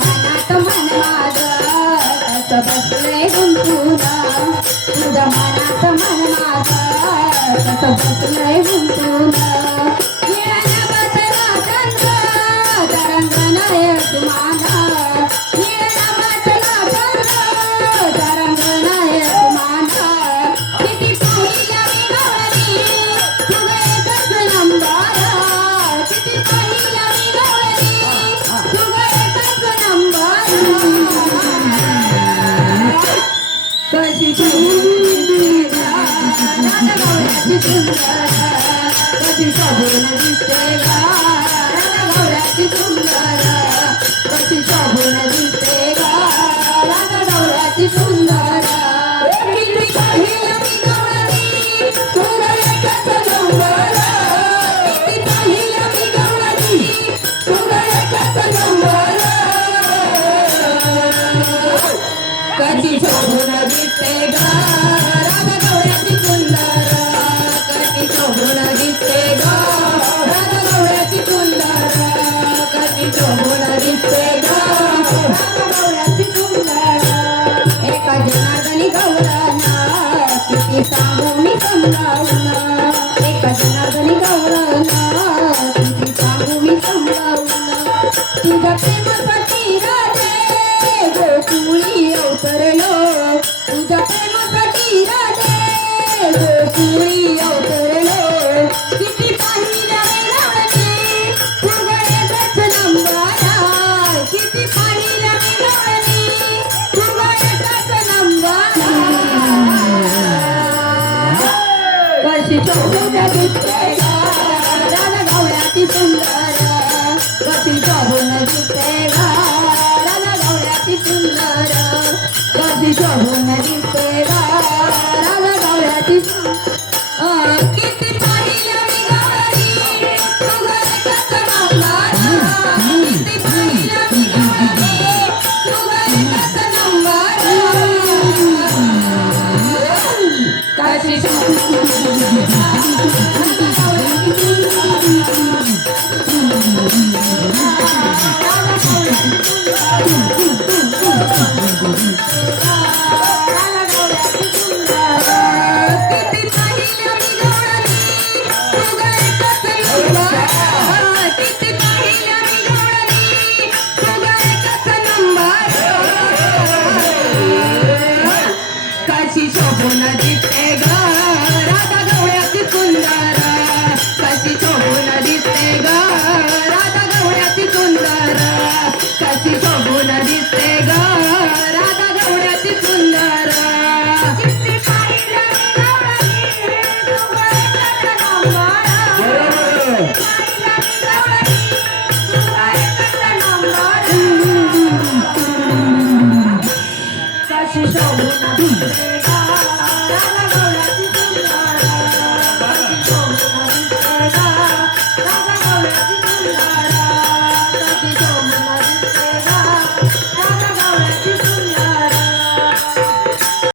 मनात मन माझं कसं बसलंय गुंतून, तुझ्या मनात मन माझं कसं बसलंय गुंतून. निळ्या बसला चंद्र तरंगण तुमान, निळ्या बसला चंद्र तरंगण तुमान. किती पाहिल्या मी गवळणी तुझं एकच नंबर, किती पाहिल्या मी गवळणी तुझं एकच नंबर. कशी सुंदर राधा गवळ्याची सुंदर, कशी शोभून दिसते गा राधा गवळ्याची सुंदर, कशी शोभून दिसते गा राधा गवळ्याची सुंदर. किती पाहिलं मी गवळणी तुझं एकच नंबर, किती पाहिलं मी गवळणी तुझं एकच नंबर. कशी शोभून दिसते गा राधा गवळ्याची सुंदर, कशी शोभून दिसते गा राधा गवळ्याची सुंदर, कशी शोभून दिसते गा राधा गवळ्याची सुंदर. एका जनार्दनी गौरण किती सांगू मी समजावून, एका जनार्दनी गौरण किती सांगू मी समजावून. तुझ्या प्रेमासाठी राधे गोकुळी अवतरलो, तुझ्या प्रेमासाठी राधे गोकुळी अवतरलो. किती पाहिल्या मी गवळणी तुझं एकच नंबर, किती पाहिल्या मी गवळणी तुझं एकच नंबर. कशी शोभून दिसते गा राधा गवळ्याची सुंदर, कशी शोभून दिसते गा राधा गवळ्याची सुंदर, कशी शोभून दिसते गा राधा गवळ्याची गवळ्याची किती पाहिल्या मी गवळणी तुझं एकच नंबर किती पाहिल्या मी गवळणी तुझं एकच नंबर कशी किती पाहिल्या मी गवळणी तुझं एकच नंबर किती पाहिल्या मी गवळणी तुझं एकच नंबर कशी शोभून दिसते ग राधा गवळ्याची सुंदर कशी शोभून दिसते ग राधा गवळ्याची सुंदर कशी शोभून दिसते ग राधा गवळ्याची सुंदर किती पाहिल्या मी गवळणी तुझं एकच नंबर पाहिल्या मी गवळणी तुझं एकच नंबर कशी शोभून दिसते